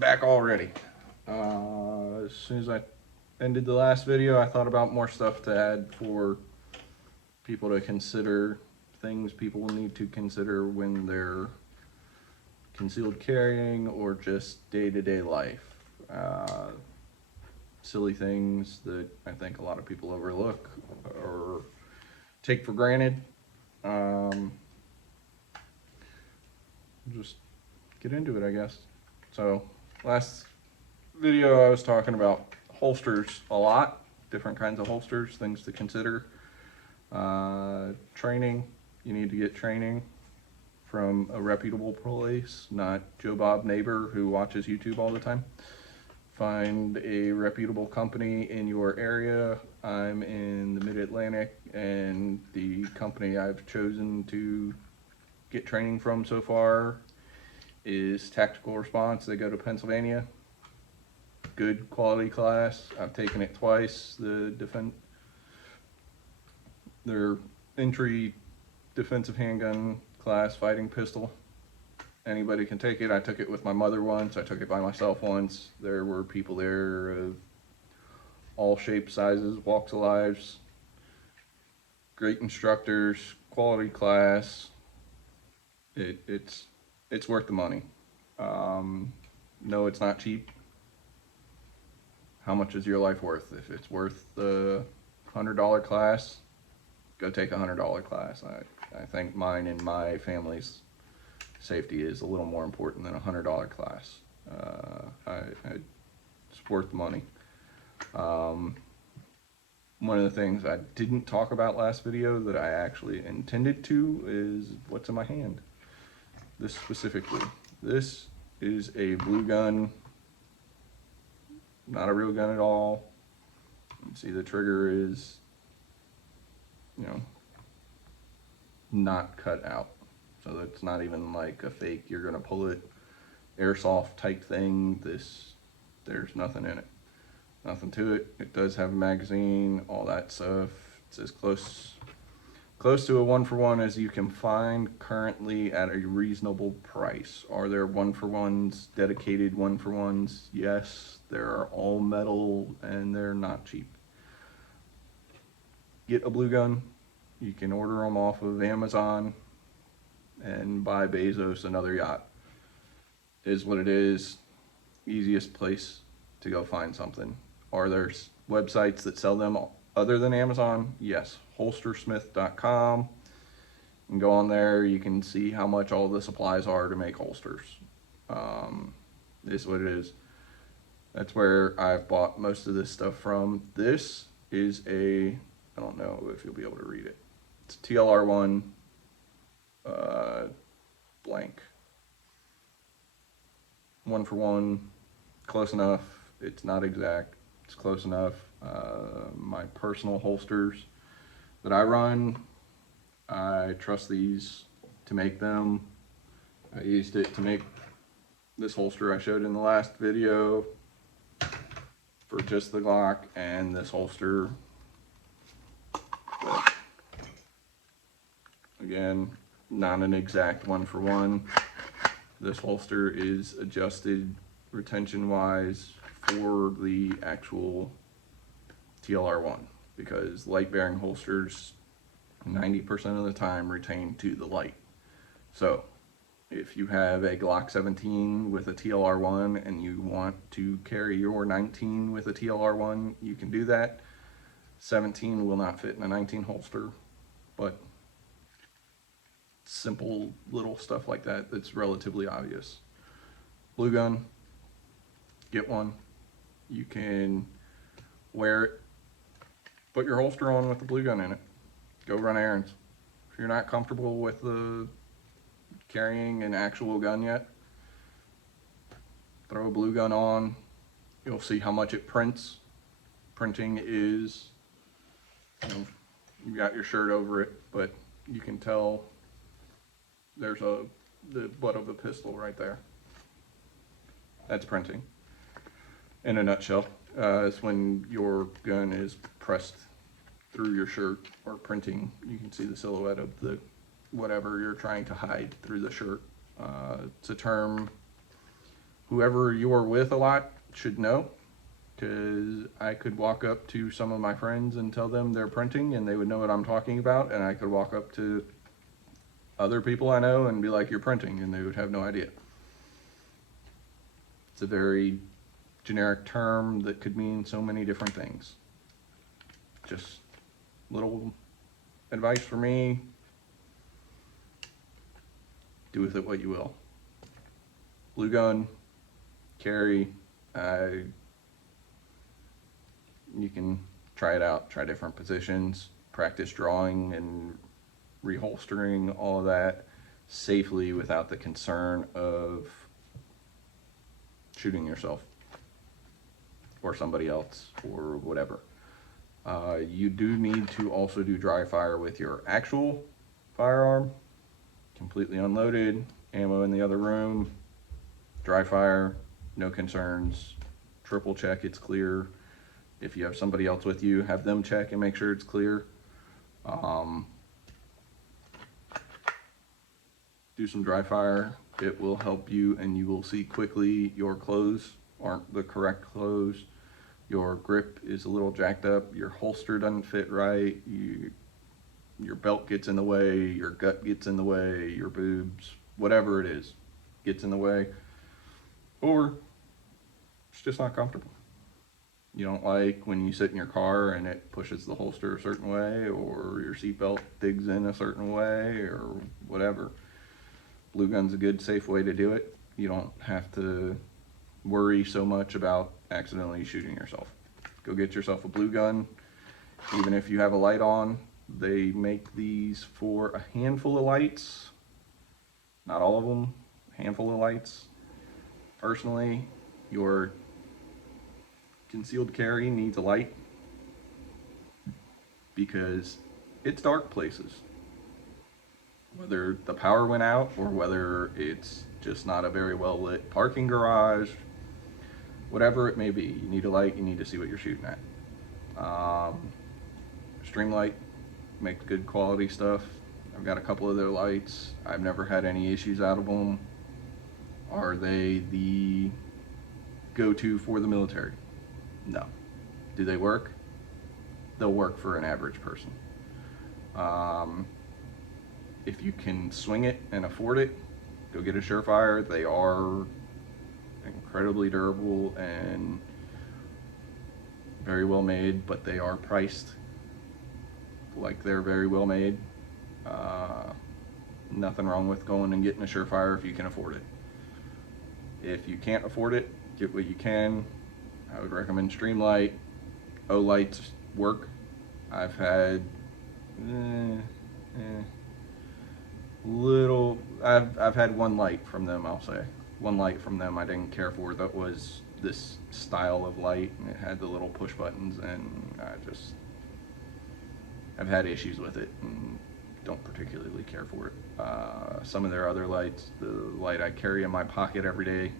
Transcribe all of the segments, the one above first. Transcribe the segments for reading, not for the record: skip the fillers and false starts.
Back already. As soon as I ended the last video, I thought about more stuff to add for people to consider, things people will need to consider when they're concealed carrying or just day-to-day life. Silly things that I think a lot of people overlook or take for granted. Um, just get into it, I guess. So, last video I was talking about holsters a lot, different kinds of holsters, things to consider. Training, you need to get training from a reputable place, not Joe Bob neighbor who watches YouTube all the time. Find a reputable company in your area. I'm in the Mid-Atlantic, and the company I've chosen to get training from so far is Tactical Response. They go to Pennsylvania. Good quality class. I've taken it twice. Their entry defensive handgun class, fighting pistol. Anybody can take it. I took it with my mother once. I took it by myself once. There were people there of all shapes, sizes, walks of lives. Great instructors, quality class. It's worth the money. No, it's not cheap. How much is your life worth? If it's worth the $100 class, go take a $100 class. I think mine and my family's safety is a little more important than a $100 class. It's worth the money. One of the things I didn't talk about last video that I actually intended to is what's in my hand. This specifically. This is a blue gun. Not a real gun at all. You see the trigger is, not cut out. So it's not even like a fake, you're gonna pull it, airsoft type thing. There's nothing in it. Nothing to it. It does have a magazine, all that stuff. It's as close to a 1-for-1 as you can find currently at a reasonable price. Are there 1-for-1s, dedicated 1-for-1s? Yes, there are all metal and they're not cheap. Get a blue gun. You can order them off of Amazon and buy Bezos another yacht. Is what it is. Easiest place to go find something. Are there websites that sell them other than Amazon? Yes, holstersmith.com. And go on there, you can see how much all the supplies are to make holsters. Is what it is. That's where I've bought most of this stuff from. This is I don't know if you'll be able to read it. It's TLR1 blank. 1-for-1, close enough. It's not exact, it's close enough. My personal holsters that I run, I trust these to make them. I used it to make this holster I showed in the last video for just the Glock, and this holster, but again, not an exact 1-for-1. This holster is adjusted retention wise for the actual TLR1, because light bearing holsters 90% of the time retain to the light. So if you have a Glock 17 with a TLR1 and you want to carry your 19 with a TLR1, you can do that. 17 will not fit in a 19 holster, but simple little stuff like that that's relatively obvious. Blue gun, get one. You can wear it, put your holster on with the blue gun in it, go run errands. If you're not comfortable with the carrying an actual gun yet, throw a blue gun on. You'll see how much it prints. Printing is, you got your shirt over it, but you can tell there's the butt of the pistol right there. That's printing. In a nutshell, it's when your gun is pressed through your shirt or printing. You can see the silhouette of the whatever you're trying to hide through the shirt. It's a term whoever you're with a lot should know, because I could walk up to some of my friends and tell them they're printing and they would know what I'm talking about, and I could walk up to other people I know and be like, you're printing, and they would have no idea. It's a very generic term that could mean so many different things. Just little advice for me, do with it what you will. Blue gun, carry, you can try it out, try different positions, practice drawing and reholstering, all of that safely without the concern of shooting yourself or somebody else or whatever. You do need to also do dry fire with your actual firearm, completely unloaded, ammo in the other room, dry fire, no concerns, triple check it's clear. If you have somebody else with you, have them check and make sure it's clear. Do some dry fire. It will help you, and you will see quickly your clothes aren't the correct clothes. Your grip is a little jacked up. Your holster doesn't fit right. Your belt gets in the way. Your gut gets in the way. Your boobs, whatever it is, gets in the way. Or it's just not comfortable. You don't like when you sit in your car and it pushes the holster a certain way, or your seatbelt digs in a certain way, or whatever. Blue gun's a good, safe way to do it. You don't have to worry so much about accidentally shooting yourself. Go get yourself a blue gun. Even if you have a light on, they make these for a handful of lights. Not all of them, a handful of lights. Personally, your concealed carry needs a light because it's dark places. Whether the power went out or whether it's just not a very well lit parking garage, whatever it may be, you need a light, you need to see what you're shooting at. Streamlight makes good quality stuff. I've got a couple of their lights. I've never had any issues out of them. Are they the go-to for the military? No. Do they work? They'll work for an average person. If you can swing it and afford it, go get a Surefire. They are incredibly durable and very well made, but they are priced like they're very well made. Nothing wrong with going and getting a Surefire if you can afford it. If you can't afford it, get what you can. I would recommend Streamlight. Olights work. I've had I've had one light from them, I'll say. One light from them I didn't care for. That was this style of light, and it had the little push buttons, and I've had issues with it and don't particularly care for it. Some of their other lights, the light I carry in my pocket every day,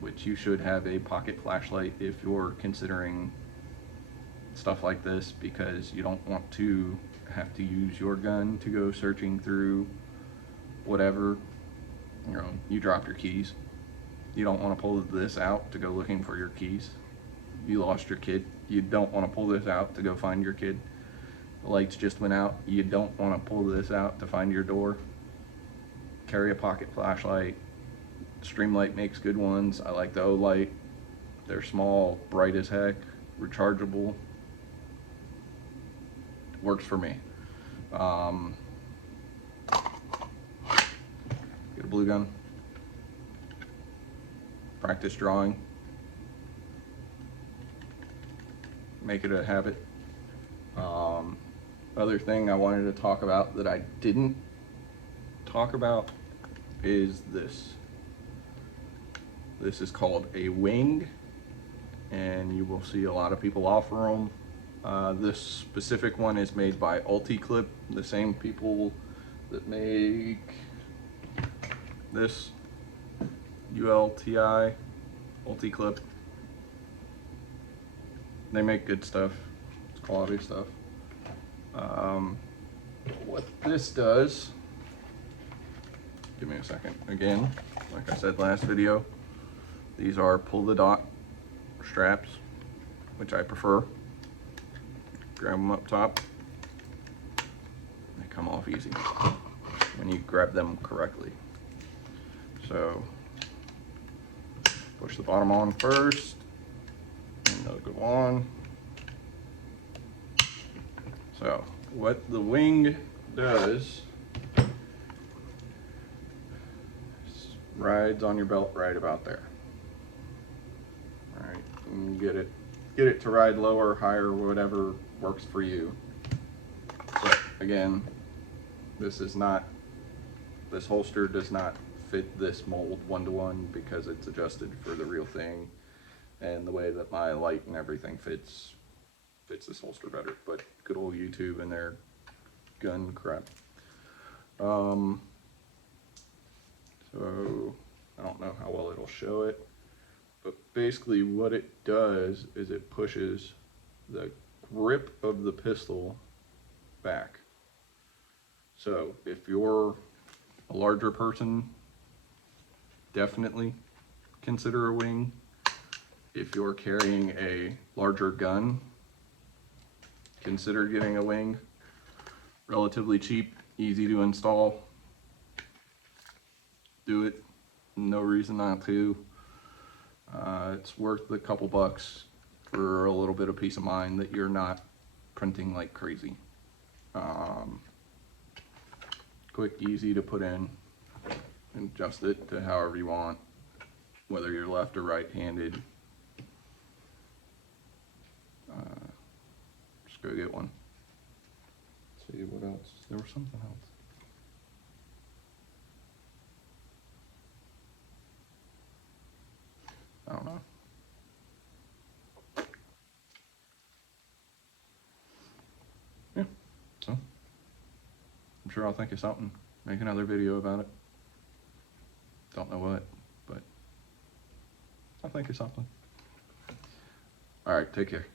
which you should have a pocket flashlight if you're considering stuff like this, because you don't want to have to use your gun to go searching through whatever. You know, you dropped your keys. You don't want to pull this out to go looking for your keys. You lost your kid. You don't want to pull this out to go find your kid. The lights just went out. You don't want to pull this out to find your door. Carry a pocket flashlight. Streamlight makes good ones. I like the Olight. They're small, bright as heck, rechargeable. Works for me. Get a blue gun. Practice drawing. Make it a habit. Other thing I wanted to talk about that I didn't talk about is this. This is called a wing, and you will see a lot of people offer them. This specific one is made by Ulti-Clip, the same people that make this, ULTI, Ulti-Clip. They make good stuff. It's quality stuff. What this does, give me a second, again, like I said last video, These are pull the dot straps, which I prefer. Grab them up top. They come off easy when you grab them correctly. So push the bottom on first, and they'll go on. So what the wing does, rides on your belt right about there. All right, and get it to ride lower, higher, whatever works for you. But again, this holster does not fit this mold one-to-one because it's adjusted for the real thing, and the way that my light and everything fits this holster better. But good old YouTube and their gun crap. So I don't know how well it'll show it, but basically what it does is it pushes the grip of the pistol back. So if you're a larger person, definitely consider a wing. If you're carrying a larger gun, consider getting a wing. Relatively cheap, easy to install. Do it, no reason not to. It's worth a couple bucks for a little bit of peace of mind that you're not printing like crazy. Quick, easy to put in, and adjust it to however you want, whether you're left or right-handed. Just go get one. Let's see what else. There was something else. I don't know. Yeah, so I'm sure I'll think of something. Make another video about it. Don't know what, but I'll think of something. All right, take care.